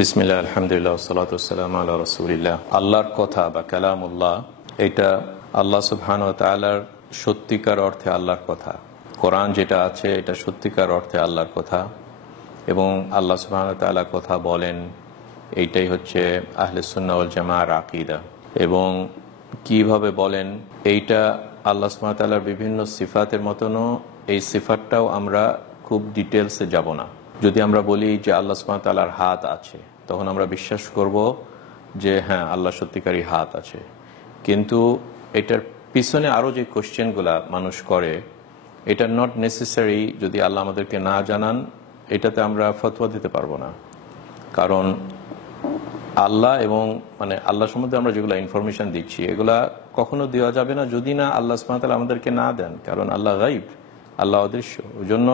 বিসমিল্লাহ, আলহামদুলিল্লাহ, ওয়াসসালাতু ওয়াসসালামু আলা রাসূলিল্লাহ। আল্লাহর কথা বা কালামুল্লাহ, এটা আল্লাহ সুবহানাহু ওয়া তাআলার সত্যিকার অর্থে আল্লাহর কথা। কোরআন যেটা আছে এটা সত্যিকার অর্থে আল্লাহর কথা, এবং আল্লাহ সুবহানাহু ওয়া তাআলা কথা বলেন, এইটাই হচ্ছে আহলে সুন্নাহ ওয়াল জামাআর আকীদা। এবং কিভাবে বলেন, এইটা আল্লাহ সুবহানাহু ওয়া তাআলার বিভিন্ন সিফাতের মতনও এই সিফাতটাও আমরা খুব ডিটেলসে যাব না। যদি আমরা বলি যে আল্লাহ সুবহানাহু ওয়া তাআলার হাত আছে, তখন আমরা বিশ্বাস করব যে হ্যাঁ, আল্লাহ সত্যিকারই হাত আছে। কিন্তু এটার পিছনে আরও যে কোশ্চেনগুলা মানুষ করে, এটা নট নেসেসারি। যদি আল্লাহ আমাদেরকে না জানান, এটাতে আমরা ফতোয়া দিতে পারবো না। কারণ আল্লাহ এবং আল্লাহ সম্বন্ধে আমরা যেগুলো ইনফরমেশন দিচ্ছি, এগুলা কখনো দেওয়া যাবে না যদি না আল্লাহ সুবহানাহু ওয়া তাআলা আমাদেরকে না দেন। কারণ আল্লাহ গায়ব, আল্লাহ অদৃশ্য। ওই জন্য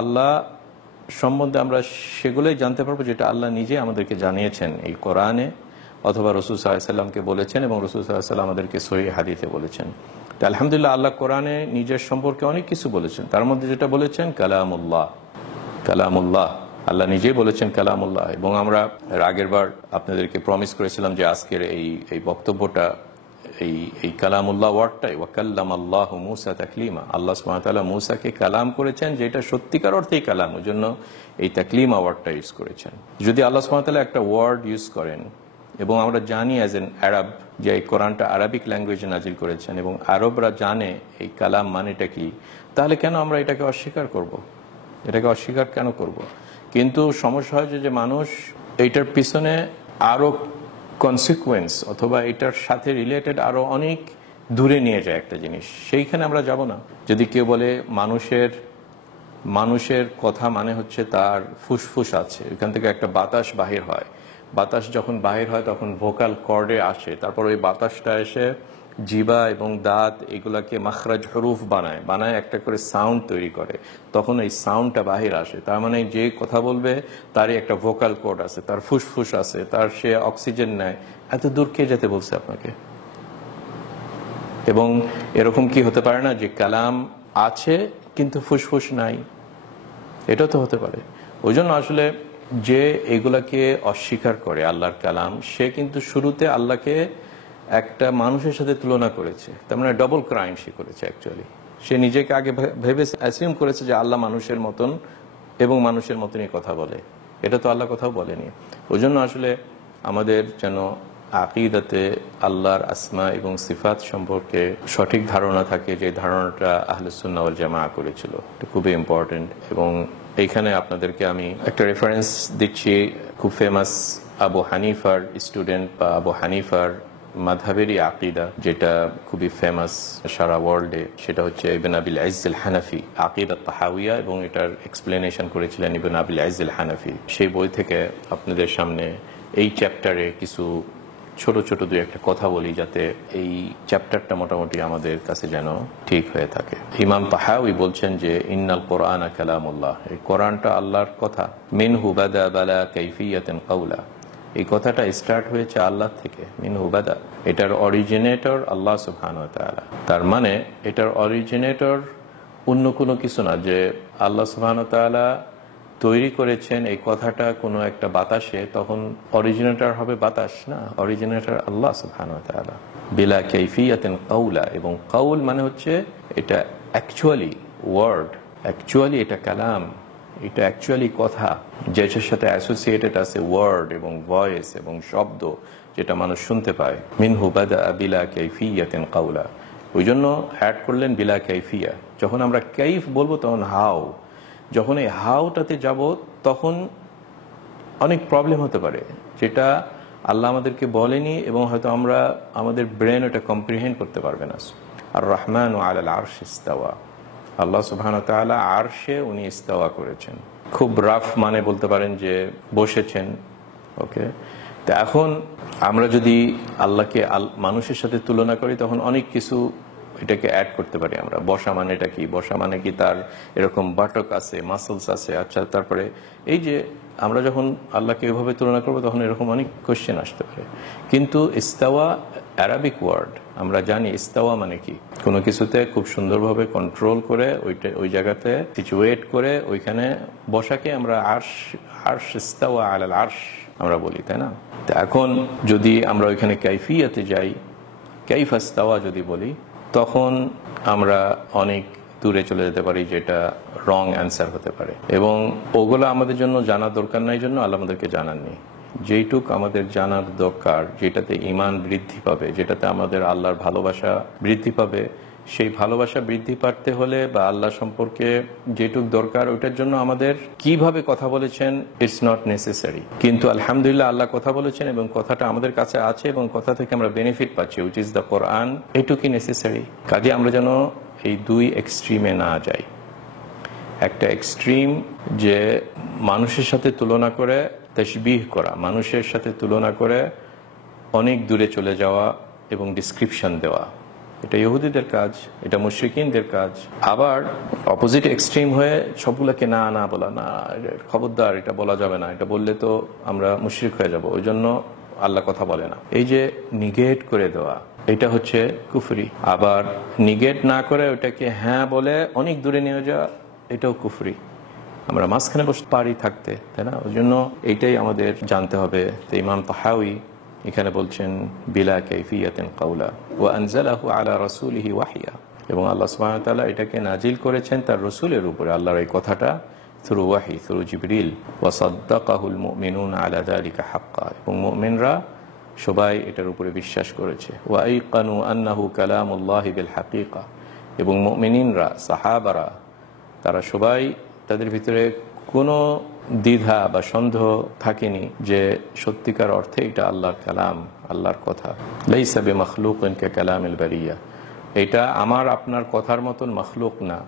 আল্লাহ সম্বন্ধে আমরা সেগুলোই জানতে পারবো যেটা আল্লাহ নিজে আমাদেরকে জানিয়েছেন এই কোরআনে, অথবা রাসূল সাল্লাল্লাহু আলাইহি ওয়াসাল্লামকে বলেছেন, এবং রাসূল সাল্লাল্লাহু আলাইহি ওয়াসাল্লাম আমাদেরকে সহিহ হাদিসে বলেছেন। তো আলহামদুলিল্লাহ, আল্লাহ কোরআনে নিজের সম্পর্কে অনেক কিছু বলেছেন। তার মধ্যে যেটা বলেছেন কালামুল্লাহ, কালামুল্লাহ, আল্লাহ নিজেই বলেছেন কালামুল্লাহ। এবং আমরা আগের বার আপনাদেরকে প্রমিস করেছিলাম যে আজকের এই বক্তব্যটা এই কালামুল্লাহ ওয়ার্ডটাই, ওয়াকাল্লামাল্লাহু মূসা তাকলিমা। আল্লাহ সুবহানাহু ওয়া তাআলা মূসাকে কালাম করেছেন, যেটা সত্যিকার অর্থেই কালাম। ওই জন্য এই তাকলিমা ওয়ার্ডটা ইউজ করেছেন। যদি আল্লাহ সুবহানাহু ওয়া তাআলা একটা ওয়ার্ড ইউজ করেন, এবং আমরা জানি অ্যাজ এন আরব যে এই কোরআনটা আরবিক ল্যাঙ্গুয়েজে নাজিল করেছেন, এবং আরবরা জানে এই কালাম মানেটা কি, তাহলে কেন আমরা এটাকে অস্বীকার করব? এটাকে অস্বীকার কেন করব? কিন্তু সমস্যা হয় যে মানুষ এইটার পিছনে আরো কনসিকুয়েন্স অথবা এটার সাথে রিলেটেড আরো অনেক দূরে নিয়ে যায় একটা জিনিস, সেইখানে আমরা যাব না। যদি কেউ বলে মানুষের কথা মানে হচ্ছে তার ফুসফুস আছে, এখান থেকে একটা বাতাস বাহির হয়, বাতাস যখন বাহির হয় তখন ভোকাল কর্ডে আসে, তারপর ওই বাতাসটা এসে জিবা এবং দাঁত এগুলাকে মাখরাজ হরুফ বানায় একটা করে সাউন্ড তৈরি করে, তখন এই সাউন্ডটা বাহির আসে। তার মানে যে কথা বলবে তারই একটা ভোকাল কর্ড আছে, তার ফুসফুস আছে, তার সে অক্সিজেন নেয়। এত দূর কে যেতে বলছে আপনাকে? এবং এরকম কি হতে পারে না যে কালাম আছে কিন্তু ফুসফুস নাই? এটা তো হতে পারে। ওই জন্য আসলে যে এগুলাকে অস্বীকার করে আল্লাহর কালাম, সে কিন্তু শুরুতে আল্লাহকে একটা মানুষের সাথে তুলনা করেছে। তার মানে ডবল ক্রাইম সে করেছে। অ্যাকচুয়ালি সে নিজেকে আগে ভেবে অ্যাসিউম করেছে যে আল্লাহ মানুষের মতন, এবং মানুষের মতনই কথা বলে। এটা তো আল্লাহ কথাও বলেনি। ওই জন্য আসলে আমাদের যেন আকীদাতে আল্লাহর আসমা এবং সিফাত সম্পর্কে সঠিক ধারণা থাকে, যে ধারণাটা আহলে সুন্নাহ ওয়াল জামাআহ করেছিল। এটা খুবই ইম্পর্টেন্ট। এবং এইখানে আপনাদেরকে আমি একটা রেফারেন্স দিচ্ছি, খুব ফেমাস আবু হানিফার স্টুডেন্ট বা আবু হানিফার মাযহাবেরই আকীদা, যেটা খুবই ফেমাস সারা ওয়ার্ল্ডে। সেটা হচ্ছে ইবন আবিল ইজ্জ আল হানাফি আকীদা তাহাউইয়া, এবং এটার এক্সপ্লেনেশন করেছিলেন ইবন আবিল ইজ্জ আল হানাফি। সেই বই থেকে আপনাদের সামনে এই চ্যাপ্টারে কিছু ছোট ছোট দুই একটা কথা বলি, যাতে এই চ্যাপ্টারটা মোটামুটি আমাদের কাছে যেন ঠিক হয়ে থাকে। ইমাম তাহাউই বলছেন যে ইন্নাল কোরআনা কালামুল্লাহ, এই কোরআনটা আল্লাহর কথা। মিনহু বাদা বালা কাইফিয়াতান কাওলা, এই কথাটা স্টার্ট হয়েছে আল্লাহ থেকে। মিনহু বাদা, এটার অরিজিনেটর আল্লাহ সুবহানাহু ওয়া তাআলা। তার মানে এটার অরিজিনেটর অন্য কোনো কিছু না, যে আল্লাহ সুবহানাহু ওয়া তাআলা তৈরি করেছেন এই কথাটা কোনো একটা বাতাসে, তখন অরিজিনেটর হবে বাতাস না, অরিজিনেটর আল্লাহ সুবহানাহু ওয়া তাআলা। বিলা কাইফিয়াতিন কাওলা, এবং কাউল মানে হচ্ছে এটা অ্যাকচুয়ালি ওয়ার্ড, অ্যাকচুয়ালি এটা কালাম, এটা অ্যাকচুয়ালি কথা, যেটার সাথে অ্যাসোসিয়েটেড আছে ওয়ার্ড এবং ভয়েস এবং শব্দ, যেটা মানুষ শুনতে পায়। মিনহু বাদা বিলা কাইফিয়াতিন কাওলা। ওই জন্য অ্যাড করলেন বিলা কাইফিয়া। যখন আমরা কাইফ বলবো তখন হাউ, যখন এই হাউটাতে যাব তখন অনেক প্রবলেম হতে পারে, যেটা আল্লাহ আমাদেরকে বলেনি, এবং হয়তো আমাদের ব্রেন ওটা কম্প্রিহেন্ড করতে পারবে না। আর রহমানু আলাল আরশ ইস্তাওয়া, আল্লাহ সুবহানাহু ওয়া তাআলা আরশে উনি ইস্তাওয়া করেছেন। খুব রাফ মানে বলতে পারেন যে বসেছেন। ওকে, তো এখন আমরা যদি আল্লাহকে মানুষের সাথে তুলনা করি, তখন অনেক কিছু এটাকে অ্যাড করতে পারি আমরা। বসা মানে এটা কি? বসা মানে কি তার এরকম বাটক আছে, মাসলস আছে? আচ্ছা, তারপরে এই যে আমরা যখন আল্লাহকে এভাবে তুলনা করবো, তখন এরকম অনেক কোশ্চেন আসতে পারে। কিন্তু ইস্তাওয়া অ্যারাবিক ওয়ার্ড, আমরা জানি ইস্তাওয়া মানে কি, কোনো কিছুতে খুব সুন্দরভাবে কন্ট্রোল করে ওই জায়গাতে সিচুয়েট করে ওইখানে বসাকে আমরা আরশ, আরশ ইস্তাওয়া আলাল আরশ আমরা বলি, তাই না? তো এখন যদি আমরা ওইখানে কাইফিয়াতে যাই, কাইফাস্তাওয়া যদি বলি, তখন আমরা অনেক দূরে চলে যেতে পারি, যেটা রং অ্যান্সার হতে পারে। এবং ওগুলো আমাদের জন্য জানা দরকার নাই, জন্য আল্লাহ আমাদেরকে জানাননি। যেইটুক আমাদের জানার দরকার, যেটাতে ঈমান বৃদ্ধি পাবে, যেটাতে আমাদের আল্লাহর ভালোবাসা বৃদ্ধি পাবে, সেই ভালোবাসা বৃদ্ধি পাতে হলে বা আল্লাহ সম্পর্কে যেটুক দরকার, ওইটার জন্য আমাদের কিভাবে কথা বলেছেন ইটস নট নেসেসারি। কিন্তু আলহামদুলিল্লাহ আল্লাহ কথা বলেছেন এবং কথাটা আমাদের কাছে আছে এবং কথা থেকে আমরা বেনিফিট পাচ্ছি, উইচ ইজ দ্য কোরআন। এটুকুই নেসেসারি। কাজে আমরা যেন এই দুই এক্সট্রিমে না যাই। একটা এক্সট্রিম যে মানুষের সাথে তুলনা করে তাশবিহ করা, মানুষের সাথে তুলনা করে অনেক দূরে চলে যাওয়া এবং ডিসক্রিপশন দেওয়া, এটা ইহুদিদের কাজ, এটা মুশরিকিনদের কাজ। আবার অপোজিট এক্সট্রিম হয়ে সবগুলোকে না না বলা, না খবরদার এটা বলা যাবে না, এটা বললে তো আমরা মুশরিক হয়ে যাব, ওই জন্য আল্লাহ কথা বলে না, এই যে নিগেট করে দেওয়া, এটা হচ্ছে কুফরি। আবার নিগেট না করে ওটাকে হ্যাঁ বলে অনেক দূরে নিয়ে যাওয়া, এটাও কুফরি। আমরা মাঝখানে বসে পারি থাকতে, তাই না? ওই জন্য এইটাই আমাদের জানতে হবে। তো ইমাম তাহাউই এখানে বলছেন বিলা কাইফিয়াতিন কাউলা ওয়া আনজালাহু আলা রাসূলিহি ওয়াহিয়া, এবং আল্লাহ সুবহানাহু ওয়া তাআলা এটাকে নাজিল করেছেন তার রাসূলের উপরে, আল্লাহর এই কথাটা থ্রু ওয়াহি, থ্রু জিবরিল। ওয়া সাদ্দাকাহুল মুমিনুনা আলা যালিকা হাক্কা, এবং মুমিনরা সবাই এটার উপরে বিশ্বাস করেছে। ওয়া আইকানু আন্নাহু কালামুল্লাহি বিল হাকিকা, এবং মুমিনিনরা, সাহাবারা, তারা সবাই, তাদের ভিতরে কোনো দ্বিধা বা সন্দেহ থাকেনি যে সত্যিকার অর্থে এটা আল্লাহর কালাম, আল্লাহর কথা। লাইসা বিমাখলুকিন কালামিল বারিয়া, এটা আমার আপনার কথার মতন মখলুক না।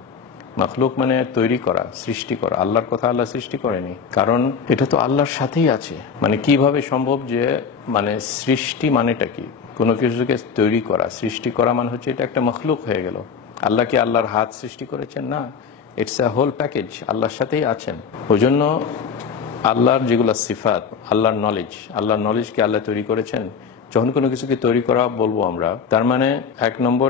মখলুক মানে তৈরি করা, সৃষ্টি করা। আল্লাহর কথা আল্লাহ সৃষ্টি করেনি, কারণ এটা তো আল্লাহর সাথেই আছে। মানে কিভাবে সম্ভব যে, মানে সৃষ্টি মানেটা কি? কোনো কিছুকে তৈরি করা, সৃষ্টি করা মানে হচ্ছে এটা একটা মখলুক হয়ে গেল। আল্লাহ কি আল্লাহর হাত সৃষ্টি করেছেন? না, ইটস আ হোল প্যাকেজ, আল্লাহর সাথেই আছেন। ওই জন্য আল্লাহর যেগুলো সিফাত, আল্লাহর নলেজকে আল্লাহ তৈরি করেছেন। যখন কোনো কিছুকে তৈরি করা বলবো আমরা, তার মানে এক নম্বর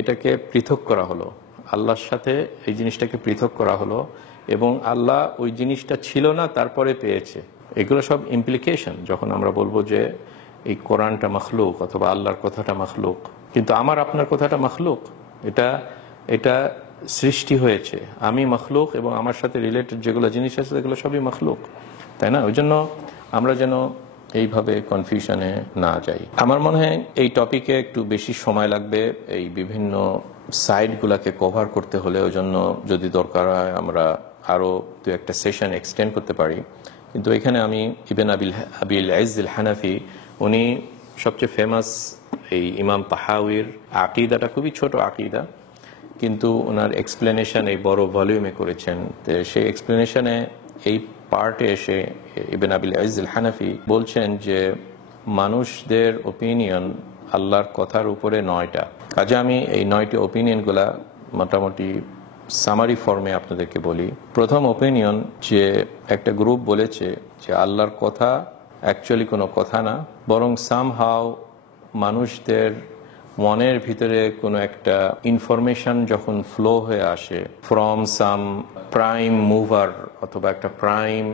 এটাকে পৃথক করা হলো, আল্লাহর সাথে এই জিনিসটাকে পৃথক করা হলো, এবং আল্লাহ ওই জিনিসটা ছিল না তারপরে পেয়েছে। এগুলো সব ইমপ্লিকেশন। যখন আমরা বলবো যে এই কোরআনটা মখলুক অথবা আল্লাহর কথাটা মখলুক, কিন্তু আমার আপনার কথাটা মখলুক, এটা সৃষ্টি হয়েছে। আমি মখলুক এবং আমার সাথে রিলেটেড যেগুলো জিনিস আছে সেগুলো সবই মখলুক, তাই না? ওই জন্য আমরা যেন এইভাবে কনফিউশনে না যাই। আমার মনে হয় এই টপিকে একটু বেশি সময় লাগবে, এই বিভিন্ন সাইডগুলোকে কভার করতে হলে। ওই জন্য যদি দরকার হয় আমরা আরও দু একটা সেশন এক্সটেন্ড করতে পারি। কিন্তু এখানে আমি ইবনে আবিল ইজ্জ হানাফি, উনি সবচেয়ে ফেমাস এই ইমাম তাহাউইর আকীদাটা খুবই ছোট আকীদা, কিন্তু ওনার এক্সপ্লেনেশন এই বড় ভলিউমে করেছেন। তো সেই এক্সপ্লেনেশনে এই পার্টে এসে ইবনে আবিল ইজ্জ হানাফি বলছেন যে মানুষদের ওপিনিয়ন আল্লাহর কথার উপরে 9টা। কাজে আমি এই 9টি ওপিনিয়নগুলা মোটামুটি সামারি ফর্মে আপনাদেরকে বলি। প্রথম ওপিনিয়ন, যে একটা গ্রুপ বলেছে যে আল্লাহর কথা অ্যাকচুয়ালি কোনো কথা না, বরং সামহাও মানুষদের মনের ভিতরে কোনো একটা ইনফরমেশন যখন ফ্লো হয়ে আসে ফ্রম সাম প্রাইম মুভার অথবা একটা প্রাইম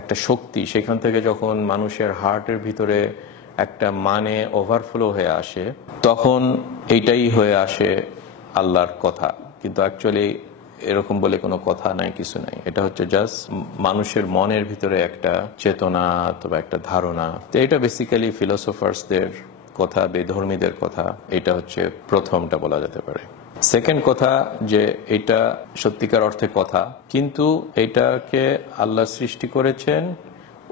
একটা শক্তি, সেখান থেকে যখন মানুষের হার্টের ভিতরে একটা মানে ওভারফ্লো হয়ে আসে, তখন এইটাই হয়ে আসে আল্লাহর কথা। কিন্তু অ্যাকচুয়ালি এরকম বলে কোনো কথা নাই, কিছু নাই। এটা হচ্ছে জাস্ট মানুষের মনের ভিতরে একটা চেতনা অথবা একটা ধারণা। তো এটা বেসিক্যালি ফিলোসোফার্সদের কথা, বেধর্মীদের কথা। এটা হচ্ছে প্রথমটা বলা যেতে পারে। সেকেন্ড কথা, যে এটা সত্যিকার অর্থে কথা, কিন্তু এটাকে আল্লাহ সৃষ্টি করেছেন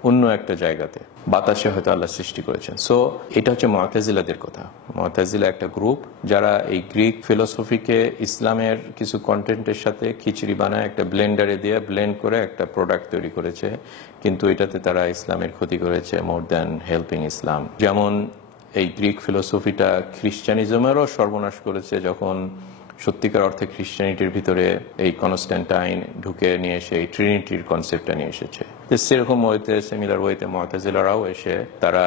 অন্য একটা জায়গাতে, বাতাসে হয়তো আল্লাহ সৃষ্টি করেছেন। সো এটা হচ্ছে মুতাজিলাদের কথা। মুতাজিলা একটা গ্রুপ যারা এই গ্রিক ফিলোসফিকে ইসলামের কিছু কন্টেন্টের সাথে খিচড়ি বানায় একটা ব্লেন্ডারে দিয়ে ব্লেন্ড করে একটা প্রোডাক্ট তৈরি করেছে, কিন্তু এটাতে তারা ইসলামের ক্ষতি করেছে মোর দ্যান হেল্পিং ইসলাম। যেমন এই গ্রিক ফিলোসফিটা খ্রিস্টানিজমেরও সর্বনাশ করেছে, যখন সত্যিকার অর্থে খ্রিস্টানিটির ভিতরে এই কনস্ট্যান্টাইন ঢুকে নিয়ে এসে এই ট্রিনিটির কনসেপ্টটা নিয়ে এসেছে। সেরকম ওয়েতে, সিমিলার ওয়েতে মুতাজিলারাও এসে তারা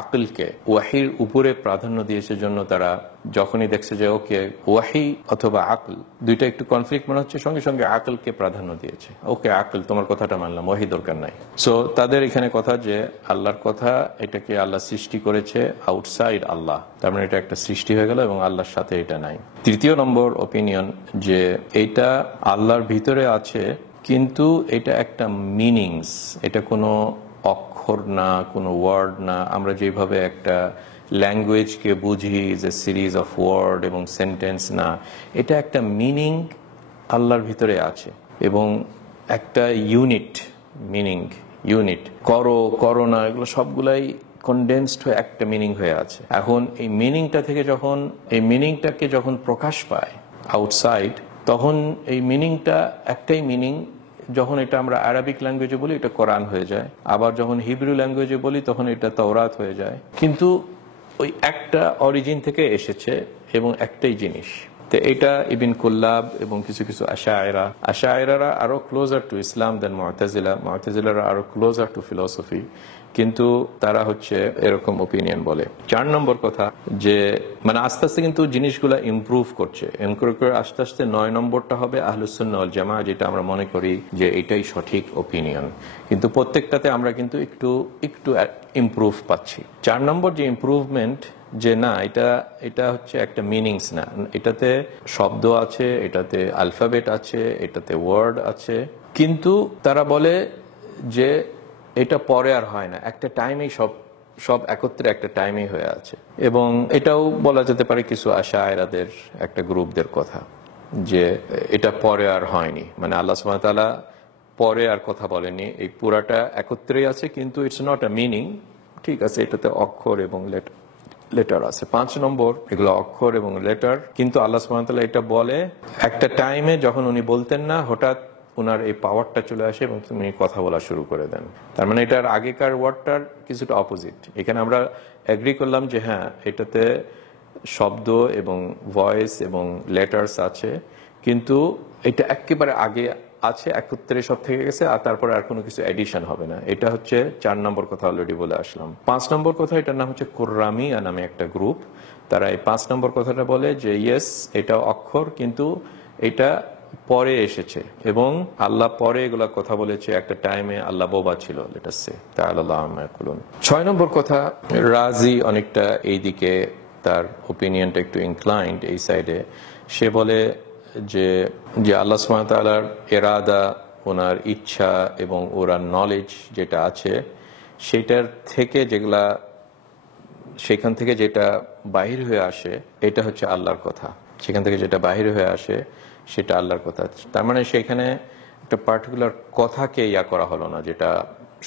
আকলকে ওয়াহির উপরে প্রাধান্য দিয়েছে, জন্য তারা যখনই দেখছে যে ওকে ওয়াহি অথবা আকল দুইটা একটু কনফ্লিক্ট মনে হচ্ছে, সঙ্গে সঙ্গে আকলকে প্রাধান্য দিয়েছে। ওকে আকল, তোমার কথাটা মানলাম, ওয়াহি দরকার নাই। সো তাদের এখানে কথা যে আল্লাহর কথা, এটাকে আল্লাহ সৃষ্টি করেছে আউটসাইড আল্লাহ, তার মানে এটা একটা সৃষ্টি হয়ে গেল এবং আল্লাহর সাথে এটা নাই। তৃতীয় নম্বর ওপিনিয়ন যে এটা আল্লাহর ভিতরে আছে, কিন্তু এটা একটা মিনিংস, এটা কোনো অক্ষর না, কোনো ওয়ার্ড না। আমরা যেভাবে একটা ল্যাঙ্গুয়েজকে বুঝি যে সিরিজ অফ ওয়ার্ড এবং সেন্টেন্স, না, এটা একটা মিনিং আল্লাহর ভিতরে আছে এবং একটা ইউনিট মিনিং, ইউনিট করো না, এগুলো সবগুলাই কনডেন্সড হয়ে একটা মিনিং হয়ে আছে। এখন এই মিনিংটা থেকে যখন এই মিনিংটাকে যখন প্রকাশ পায় আউটসাইড, তখন এই মিনিংটা একটাই মিনিং। যখন এটা আমরা আরবিক ল্যাঙ্গুয়েজে বলি এটা কোরআন হয়ে যায়, আবার যখন হিব্রু ল্যাঙ্গুয়েজে বলি তখন এটা তাওরাত হয়ে যায়, কিন্তু ওই একটা অরিজিন থেকে এসেছে এবং একটাই জিনিস। তো এটা ইবিন কুল্লাব এবং কিছু কিছু আশায়রারা আরো ক্লোজার টু ইসলাম দেন মুতাজিলারা আরো ক্লোজার টু ফিলোসফি, কিন্তু তারা হচ্ছে এরকম ওপিনিয়ন বলে। 4 নম্বর কথা যে মানে আস্তে আস্তে কিন্তু জিনিসগুলো ইমপ্রুভ করছে, আস্তে আস্তে 9 নম্বরটা হবে আহলুস সুন্নাহ ওয়াল জামাআহ, যেটা আমরা মনে করি যে এটাই সঠিক ওপিনিয়ন, কিন্তু প্রত্যেকটাতে আমরা কিন্তু একটু একটু ইমপ্রুভ পাচ্ছি। 4 নম্বর যে ইমপ্রুভমেন্ট, যে না এটা হচ্ছে একটা মিনিংস না, এটাতে শব্দ আছে, এটাতে আলফাবেট আছে, এটাতে ওয়ার্ড আছে, কিন্তু তারা বলে যে এটা পরে আর হয় না, একটা টাইমেই সব একত্রে একটা টাইমেই হয়ে আছে। এবং এটাও বলা যেতে পারে কিছু আশায়রাদের একটা গ্রুপদের কথা, যে এটা পরে আর হয়নি, মানে আল্লাহ সুবহানাহু ওয়া তাআলা পরে আর কথা বলেনি, এই পুরাটা একত্রেই আছে, কিন্তু ইটস নট আ মিনিং। ঠিক আছে, এটাতে অক্ষর এবং লেটার আছে। 5 নম্বর, এগুলো অক্ষর এবং লেটার, কিন্তু আল্লাহ সুবহানাহু ওয়া তাআলা এটা বলে একটা টাইমে যখন উনি বলতেন না, হঠাৎ ওনার এই পাওয়ারটা চলে আসে এবং তুমি কথা বলা শুরু করে দেন। তার মানে এটার আগেকার ওয়ার্ডটার কিছুটা অপোজিট। এখানে আমরা এগ্রি করলাম যে হ্যাঁ, এটাতে শব্দ এবং ভয়েস এবং লেটার্স আছে, কিন্তু এটা একেবারে আগে আছে, একত্রে সব থেকে গেছে, আর তারপরে আর কোনো কিছু এডিশন হবে না। এটা হচ্ছে 4 নম্বর কথা অলরেডি বলে আসলাম। 5 নম্বর কথা, এটার নাম হচ্ছে কুররামিয়া নামে একটা গ্রুপ। তারা এই 5 নম্বর কথাটা বলে যে ইয়েস, এটা অক্ষর, কিন্তু এটা পরে এসেছে এবং আল্লাহ পরে এগুলা কথা বলেছে, একটা টাইমে আল্লাহ বোবা ছিল। লেটাস সে তাআলা আম্মা ইয়াকুলুন। 6 নম্বর কথা, রাজি অনেকটা এই দিকে, তার ওপিনিয়নটা একটু ইনক্লাইন্ড এই সাইডে। সে বলে যে আল্লাহ সুবহানাহু ওয়া তাআলার ইরাদা, ওনার ইচ্ছা এবং ওনার নলেজ যেটা আছে, সেটার থেকে সেখান থেকে যেটা বাহির হয়ে আসে, এটা হচ্ছে আল্লাহর কথা। সেখান থেকে যেটা বাহির হয়ে আসে সেটা আল্লাহর কথা। তার মানে সেখানে একটা পার্টিকুলার কথাকে ইয়া করা হলো না, যেটা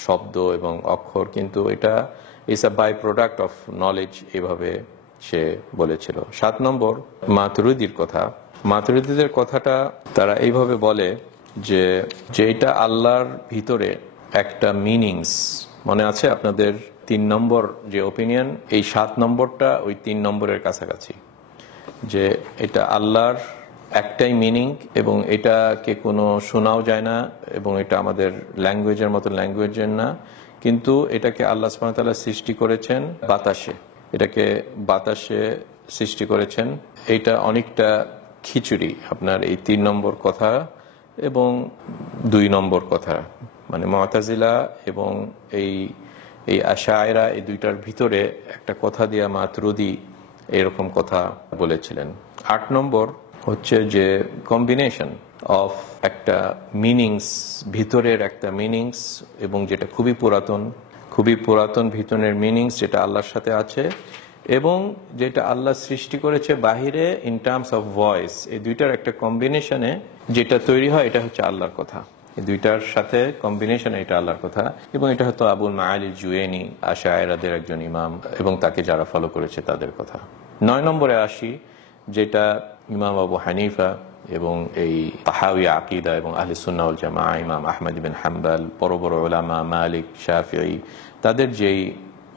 শব্দ এবং অক্ষর, কিন্তু এটা is a byproduct of knowledge, এভাবে সে বলেছিল। 7 নম্বর, মাতুরিদির কথা। মাতুরিদিদের কথাটা তারা এইভাবে বলে যে এটা আল্লাহর ভিতরে একটা মিনিংস। মনে আছে আপনাদের 3 নম্বর যে ওপিনিয়ন, এই 7 নম্বরটা ওই 3 নম্বরের কাছাকাছি, যে এটা আল্লাহর একটাই মিনিং এবং এটাকে কোনো শোনাও যায় না এবং এটা আমাদের ল্যাঙ্গুয়েজের মতো ল্যাঙ্গুয়েজের না, কিন্তু এটাকে আল্লাহ সুবহানাহু ওয়া তাআলা সৃষ্টি করেছেন বাতাসে, এটাকে বাতাসে সৃষ্টি করেছেন। এটা অনেকটা খিচুড়ি আপনার এই 3 নম্বর কথা এবং 2 নম্বর কথা, মানে মুতাজিলা এবং এই আশায়রা, এই দুইটার ভিতরে একটা কথা দিয়া মাতুরিদি এরকম কথা বলেছিলেন। 8 নম্বর হচ্ছে যে কম্বিনেশন অফ একটা মিনিংস, ভিতরের একটা মিনিংস, এবং যেটা খুবই পুরাতন ভিতরের মিনিংস যেটা আল্লাহর সাথে আছে, এবং যেটা আল্লাহ সৃষ্টি করেছে বাহিরে ইন টার্মস অফ ভয়েস, এই দুইটার একটা কম্বিনেশনে যেটা তৈরি হয়, এটা হচ্ছে আল্লাহর কথা। এই দুইটার সাথে কম্বিনেশনে এটা আল্লাহর কথা, এবং এটা হয়তো আবুল মাআলি জুয়েনি, আশায়রাদের একজন ইমাম, এবং তাকে যারা ফলো করেছে তাদের কথা। 9 নম্বরে আসি, যেটা ইমাম আবু হানিফা এবং এই তাহাউই আকীদা এবং আহলে সুন্নাহ ওয়াল জামাআহ, ইমাম আহমদ বিন হাম্বল, বড় বড় উলামা মালিক, শাফিঈ, তাদের যেই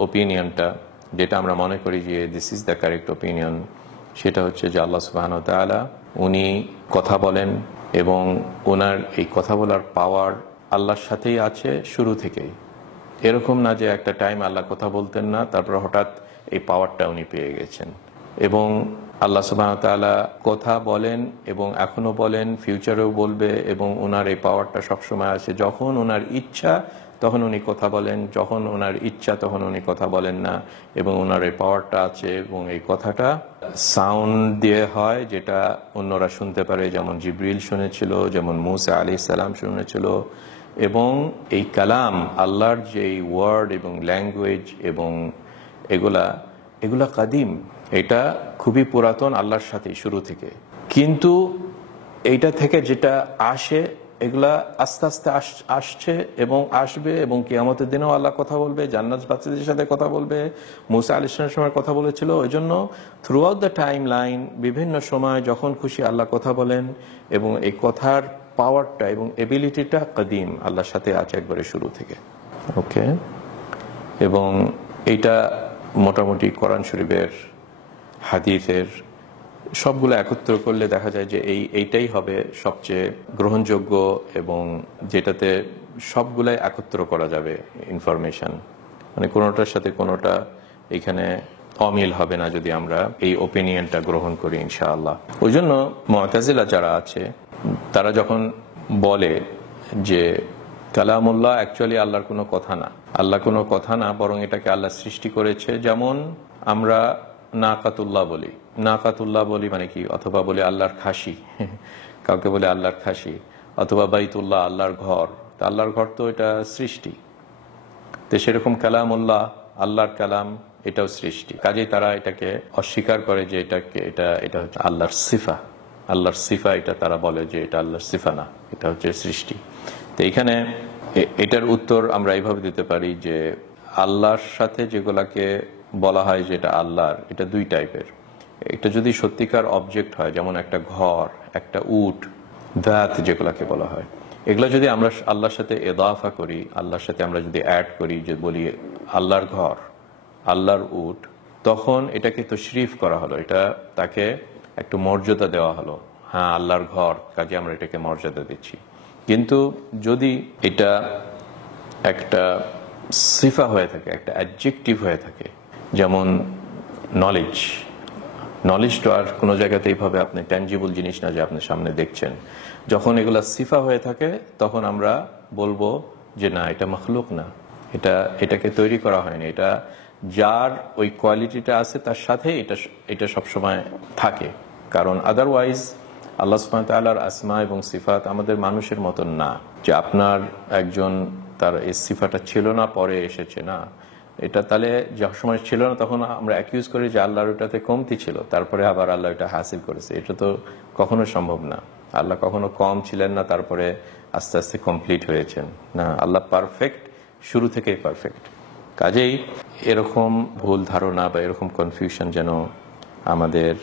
ওপিনিয়নটা, যেটা আমরা মনে করি যে this is the correct opinion, সেটা হচ্ছে যে আল্লাহ সুবহানাহু ওয়া তাআলা উনি কথা বলেন এবং ওনার এই কথা বলার পাওয়ার আল্লাহর সাথেই আছে শুরু থেকেই। এরকম না যে একটা টাইম আল্লাহ কথা বলতেন না, তারপর হঠাৎ এই পাওয়ারটা উনি পেয়ে গেছেন। এবং আল্লাহ সুবহানাহু ওয়া তাআলা কথা বলেন এবং এখনো বলেন, ফিউচারেও বলবে, এবং ওনার এই পাওয়ারটা সবসময় আছে। যখন ওনার ইচ্ছা তখন উনি কথা বলেন, যখন ওনার ইচ্ছা তখন উনি কথা বলেন না। এবং ওনার এই পাওয়ারটা আছে এবং এই কথাটা সাউন্ড দিয়ে হয়, যেটা অন্যরা শুনতে পারে, যেমন জিবরিল শুনেছিল, যেমন মূসা আলাইহিস সালাম শুনেছিল। এবং এই কালাম, আল্লাহর যে ওয়ার্ড এবং ল্যাঙ্গুয়েজ এবং এগুলা কাদিম, এটা খুবই পুরাতন, আল্লাহর সাথে শুরু থেকে। কিন্তু এইটা থেকে যেটা আসে, এগুলা আস্তে আস্তে আসছে এবং আসবে, এবং কিয়ামতের দিনেও আল্লাহ কথা বলবে, জান্নাত বাচ্চাদের সাথে কথা বলবে, মুসা আলাইহিস সালামের সময় কথা বলেছিল। ওই জন্য through out the time line বিভিন্ন সময় যখন খুশি আল্লাহ কথা বলেন, এবং এই কথার পাওয়ারটা এবং এবিলিটিটা কাদিম, আল্লাহর সাথে আছে একবারে শুরু থেকে। ওকে, এবং এইটা মোটামুটি কোরআন শরীফের, হাদিসের সবগুলো একত্র করলে দেখা যায় যে এইটাই হবে সবচেয়ে গ্রহণযোগ্য, এবং যেটাতে সবগুলাই একত্র করা যাবে ইনফরমেশন, মানে কোনোটার সাথে কোনোটা এখানে অমিল হবে না যদি আমরা এই ওপিনিয়নটা গ্রহণ করি ইনশাআল্লাহ। ওই জন্য মুতাজিলা যারা আছে তারা যখন বলে যে কালামুল্লাহ অ্যাকচুয়ালি আল্লাহর কোনো কথা না, আল্লাহ কোনো কথা না, বরং এটাকে আল্লাহ সৃষ্টি করেছে। যেমন আমরা নাকাতুল্লাহ বলি, নাকাতুল্লাহ বলি মানে কি, অথবা বলি আল্লাহর খাসি, কাউকে বলে আল্লাহর খাসি, অথবা বাইতুল্লাহ আল্লাহর ঘর। তা আল্লাহর ঘর তো এটা সৃষ্টি, তো সেরকম কালামুল্লাহ আল্লাহর কালাম এটাও সৃষ্টি। কাজেই তারা এটাকে অস্বীকার করে যে এটা হচ্ছে আল্লাহর সিফা, আল্লাহর সিফা এটা তারা বলে যে এটা আল্লাহর সিফা না, এটা হচ্ছে সৃষ্টি। তো এখানে এটার উত্তর আমরা এইভাবে দিতে পারি যে আল্লাহর সাথে যেগুলাকে বলা হয় যে এটা আল্লাহর, এটা দুই টাইপের। এটা যদি সত্যিকার অবজেক্ট হয়, যেমন একটা ঘর, একটা উট, দাঁত যেগুলাকে বলা হয়, এগুলো যদি আমরা আল্লাহর সাথে এদাফা করি, আল্লাহর সাথে আমরা যদি অ্যাড করি, যে বলি আল্লাহর ঘর, আল্লাহর উট, তখন এটাকে তশরিফ করা হলো, এটা তাকে একটু মর্যাদা দেওয়া হলো। হ্যাঁ, আল্লাহর ঘর, কাজে আমরা এটাকে মর্যাদা দিচ্ছি। কিন্তু যদি এটা একটা সিফা হয়ে থাকে, একটা অ্যাডজেক্টিভ হয়ে থাকে, যেমন নলেজ, নলেজ তো আর কোনো জায়গাতে এইভাবে আপনি ট্যাঞ্জিবল জিনিস না যে আপনি সামনে দেখছেন। যখন এগুলা সিফা হয়ে থাকে তখন আমরা বলবো যে না, এটা মখলুক না, এটাকে তৈরি করা হয়নি, এটা যার ওই কোয়ালিটিটা আছে তার সাথে এটা সবসময় থাকে। কারণ আদারওয়াইজ আল্লাহ সুবহানাহু ওয়া তাআলার আসমা এবং সিফাত আমাদের মানুষের মতন না, যে আপনার একজন তার এই সিফাটা ছিল না, পরে এসেছে না। এটা তাহলে যখন সময় ছিল না তখন আমরা অ্যাকিউজ করি যে আল্লাহর ওটাতে কমতি ছিল, তারপরে আবার আল্লাহ এটা হাসিল করেছে। এটা তো কখনো সম্ভব না। আল্লাহ কখনো কম ছিলেন না, তারপরে আস্তে আস্তে কমপ্লিট হয়েছেন না। আল্লাহ পারফেক্ট, শুরু থেকেই পারফেক্ট। কাজেই এরকম ভুল ধারণা বা এরকম কনফিউশন যেন আমাদের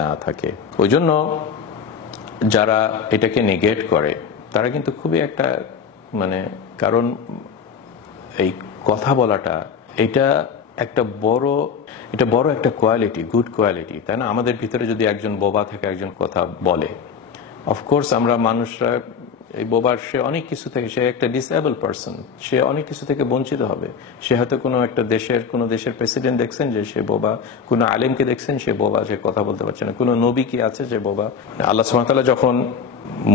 না থাকে। ওই জন্য যারা এটাকে নেগেট করে তারা কিন্তু খুবই একটা কারণ এই কথা বলাটা এটা বড় একটা কোয়ালিটি, গুড কোয়ালিটি, তাই না? আমাদের ভিতরে যদি একজন বোবা থেকে একজন কথা বলে, অফকোর্স আমরা মানুষরা এই বোবার, সে অনেক কিছু থেকে, সে একটা ডিসএবল পারসন, সে অনেক কিছু থেকে বঞ্চিত হবে। সে হয়তো কোনো দেশের প্রেসিডেন্ট দেখছেন যে সে বোবা, কোনো আলেমকে দেখছেন সে বোবা, যে কথা বলতে পারছে না, কোনো নবী কি আছে যে বোবা। আল্লাহ সুবহানাহু ওয়া তাআলা যখন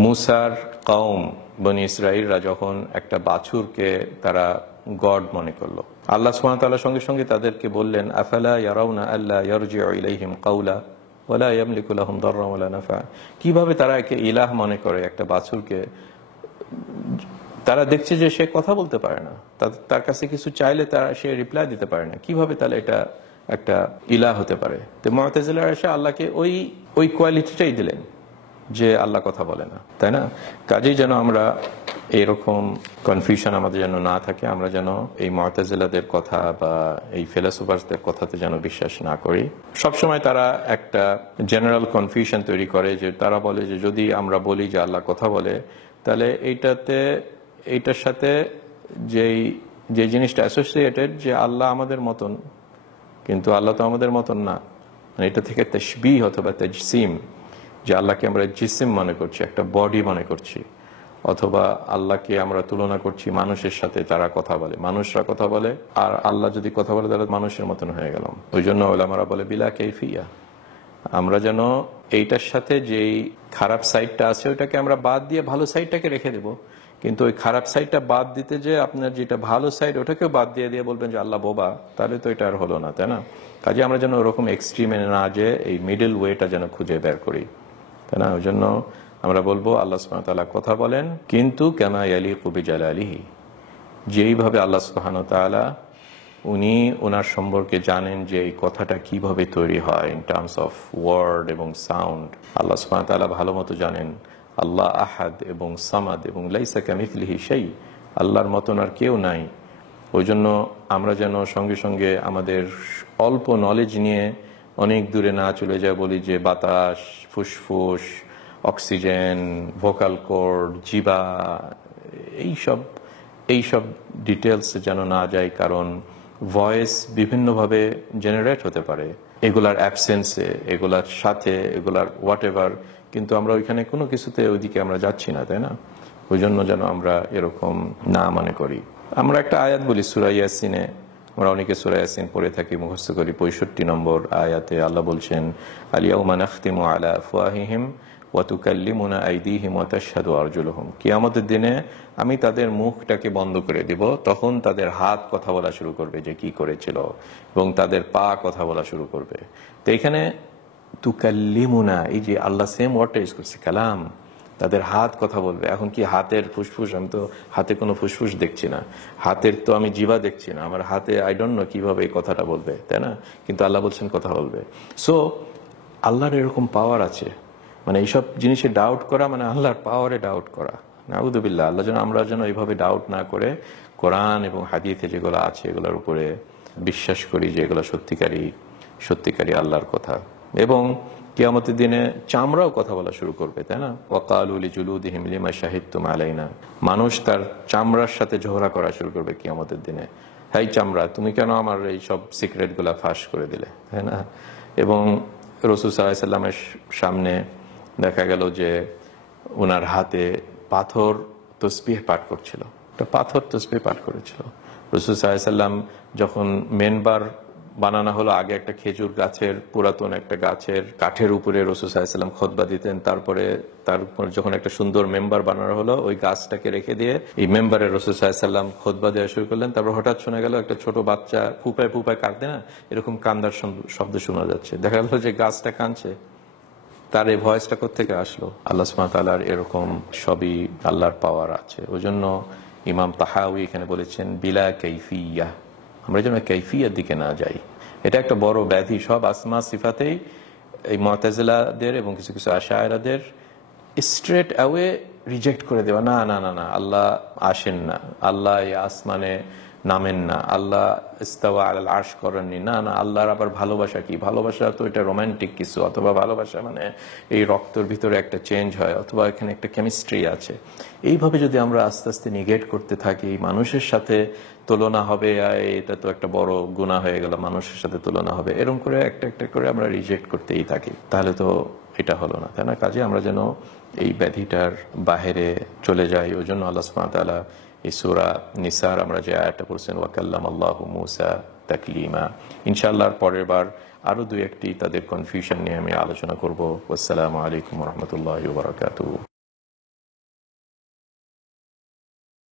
মুসার কওম বনি ইসরাঈলরা যখন একটা বাছুরকে তারা গড মনে করলো, আল্লাহ সুবহানাহু ওয়া তাআলা সঙ্গে সঙ্গে তাদেরকে বললেন, আফালা ইয়ারাউনা আল্লা ইয়ারজিউ ইলাইহিম কাওলা ওয়ালা ইয়ামলিকু লাহুম দাররান ওয়ালা নাফা। কিভাবে তারা একে ইলাহ মনে করে, একটা বাছুরকে তারা দেখছে যে সে কথা বলতে পারে না, তার কাছে কিছু চাইলে সে রিপ্লাই দিতে পারে না, কিভাবে তাহলে এটা একটা ইলাহ হতে পারে? তো মুতাজিলারা এসে আল্লাহকে ওই কোয়ালিটিটাই দিলেন যে আল্লাহ কথা বলে না, তাই না? কাজেই যেন আমরা এরকম কনফিউশন আমাদের যেন না থাকে, আমরা যেন এই মুতাজিলাদের কথা বা এই ফিলোসোফারদের কথাতে যেন বিশ্বাস না করি। সবসময় তারা একটা জেনারেল কনফিউশন তৈরি করে, যে তারা বলে যে যদি আমরা বলি যে আল্লাহ কথা বলে, তাহলে এইটার সাথে যে জিনিসটা অ্যাসোসিয়েটেড, যে আল্লাহ আমাদের মতন, কিন্তু আল্লাহ তো আমাদের মতন না। এটা থেকে তাশবিহ অথবা তাজসিম, যে আল্লাহকে আমরা জিসিম মনে করছি, একটা বডি মনে করছি, অথবা আল্লাহকে আমরা তুলনা করছি মানুষের সাথে, তারা কথা বলে, মানুষরা কথা বলে, আর আল্লাহ যদি কথা বলে তাহলে মানুষের মতন হয়ে গেলাম। ওই জন্য ওলামারা বলে বিলা কাইফিয়া, আমরা যেন এইটার সাথে যেই খারাপ সাইডটা আছে ওইটাকে আমরা বাদ দিয়ে ভালো সাইডটাকে রেখে দেব। কিন্তু ওই খারাপ সাইডটা বাদ দিতে যে আপনার যেটা ভালো সাইড ওটাকেও বাদ দিয়ে দিয়ে বলবেন যে আল্লাহ বোবা, তাহলে তো এটা আর হলো না, তাই না? কাজে আমরা যেন ওরকম এক্সট্রিমে না যে এই মিডল ওয়েটা যেন খুঁজে বের করি, তাই না? ওই জন্য আমরা বলবো আল্লাহ সুবহানাহু ওয়া তাআলা কথা বলেন, কিন্তু কামা ইয়ালিকু বিজালালিহি, যেইভাবে আল্লাহ সুবহানাহু ওয়া তাআলা উনি ওনার সম্পর্কে জানেন যে এই কথাটা কিভাবে তৈরি হয় ইন টার্মস অফ ওয়ার্ড এবং সাউন্ড। আল্লাহ সুবহানাহু ওয়া তাআলা ভালো মতো জানেন আল্লাহ আহাদ এবং সামাদ এবং লাইসা কামিথলিহি শাই, আল্লাহর মতন আর কেউ নাই। ওই জন্য আমরা যেন সঙ্গে সঙ্গে আমাদের অল্প নলেজ নিয়ে অনেক দূরে না চলে যায়, বলি যে বাতাস, ফুসফুস, অক্সিজেন, ভোকাল কর্ড, জিবা, এইসব ডিটেলস যেন না যায়, কারণ ভয়েস বিভিন্নভাবে জেনারেট হতে পারে এগুলার অ্যাবসেন্সে, এগুলার সাথে, এগুলার হোয়াট এভার, কিন্তু আমরা ওইখানে কোনো কিছুতে ওইদিকে আমরা যাচ্ছি না, তাই না? ওই জন্য যেন আমরা এরকম না মনে করি। আমরা একটা আয়াত বলি সূরা ইয়াসিনে, আমরা অনেকে সূরা ইয়াসিন পড়ে থাকি, মুখস্থ করি। 65 নম্বর আয়াতে আল্লাহ বলছেন আল-ইয়াউমা নাখতিমু আলা আফওয়াহিহিম ওয়া তুকাল্লিমুনা আইদিহিম ওয়া তাশহাদু আরজুলুহুম, কিয়ামতের দিনে আমি তাদের মুখটাকে বন্ধ করে দিব, তখন তাদের হাত কথা বলা শুরু করবে যে কি করেছিল, এবং তাদের পা কথা বলা শুরু করবে। তো এখানে তুকাল্লিমুনা, এই যে আল্লাহ সেম ওয়ার্ডটা ইউজ করছে, কালাম, তাদের হাত কথা বলবে। এখন কি হাতের ফুসফুস, আমি তো হাতে কোনো ফুসফুস দেখছি না, হাতের তো আমি জিভা দেখছি না, আমার হাতে আই ডোন্ট নো কিভাবে এই কথাটা বলবে, তাই না? কিন্তু আল্লাহ বলছেন কথা বলবে। সো আল্লাহর এরকম পাওয়ার আছে, মানে এইসব জিনিসে ডাউট করা মানে আল্লাহর পাওয়ারে ডাউট করা, নাউযুবিল্লাহ। আল্লাহ যেন আমরা যেন এইভাবে ডাউট না করে কোরআন এবং হাদিসে যেগুলো আছে এগুলোর উপরে বিশ্বাস করি যে এগুলো সত্যিকারী আল্লাহর কথা। এবং কিয়ামতের দিনে চামড়াও কথা বলা শুরু করবে, তাই না? ওয়াকালু লিজুলুদিহিম লিমা শাহিদতুম আলাইনা, মানুষ তার চামড়ার সাথে ঝগড়া করা শুরু করবে কিয়ামতের দিনে, হাই চামড়া, তুমি কেন আমার এই সব সিক্রেট গুলা ফাঁস করে দিলে, তাই না? এবং রাসূল সাল্লাল্লাহু আলাইহি ওয়াসাল্লামের সামনে দেখা গেল যে ওনার হাতে পাথর তসবিহ পাঠ করছিল, একটা পাথর তসবিহ পাঠ করেছিল। রাসূল সাল্লাল্লাহু আলাইহি ওয়াসাল্লাম যখন মেনবার বানানো হলো, আগে একটা খেজুর গাছের, পুরাতন একটা গাছের কাঠের উপরে রাসূল সাল্লাল্লাহু আলাইহি ওয়াসাল্লাম খুতবা দিতেন। তারপরে তার উপর যখন একটা সুন্দর মেম্বার বানানো হলো, ওই গাছটাকে রেখে দিয়ে এই মেম্বারে রাসূল সাল্লাল্লাহু আলাইহি ওয়াসাল্লাম খুতবা দেওয়া শুরু করলেন। তারপর হঠাৎ শোনা গেল একটা ছোট বাচ্চা ফুপায় ফুপায় কাঁদে না, এরকম কান্দার শব্দ শোনা যাচ্ছে। দেখা গেল যে গাছটা কাঁদছে, তার এই ভয়েসটা কোত্থেকে আসলো? আল্লাহ সুবহানাহু ওয়া তাআলার এরকম সবই আল্লাহর পাওয়ার আছে। ওই জন্য ইমাম তাহাউই এখানে বলেছেন বিলা কাইফিয়া, আমরা যেন কাইফিয়ার দিকে না যাই। এটা একটা বড় ব্যাধি, সব আসমা সিফাতেই এই মুতাজিলাদের এবং কিছু কিছু আশায়রাদের স্ট্রেট অ্যাওয়ে রিজেক্ট করে দেওয়া, না না না না, আল্লাহ আসেন না, আল্লাহ এই আসমানে নামেন না, আল্লাহ ইস্তাওয়া আলাল আরশ করেননি, না না, আল্লাহর আবার ভালোবাসা কি? ভালোবাসা তো এটা রোমান্টিক কিছু, অথবা ভালোবাসা মানে এই রক্তের ভিতরে একটা চেঞ্জ হয়, অথবা এখানে একটা কেমিস্ট্রি আছে। এইভাবে যদি আমরা আস্তে আস্তে নিগেট করতে থাকি, মানুষের সাথে তুলনা হবে, এটা তো একটা বড় গুনাহ হয়ে গেল, মানুষের সাথে তুলনা হবে, এরকম করে একটা একটা করে আমরা রিজেক্ট করতেই থাকি, তাহলে তো এটা হলো না, তাই না? কাজে আমরা যেন এই ব্যাধিটার বাহিরে চলে যাই। ওই জন্য আল্লাহ সুবহানাহু ওয়া তাআলা এই সূরা নিসার আমরা যে আয়াতটা পড়ছেন ওয়াকাল্লামাল্লাহু মূসা তাকলিমা, ইনশাআল্লাহ পরের বার আরো দুই একটি তাদের কনফিউশন নিয়ে আমি আলোচনা করব। আসসালামু আলাইকুম ওয়া রাহমাতুল্লাহি ওয়া বারাকাতুহু।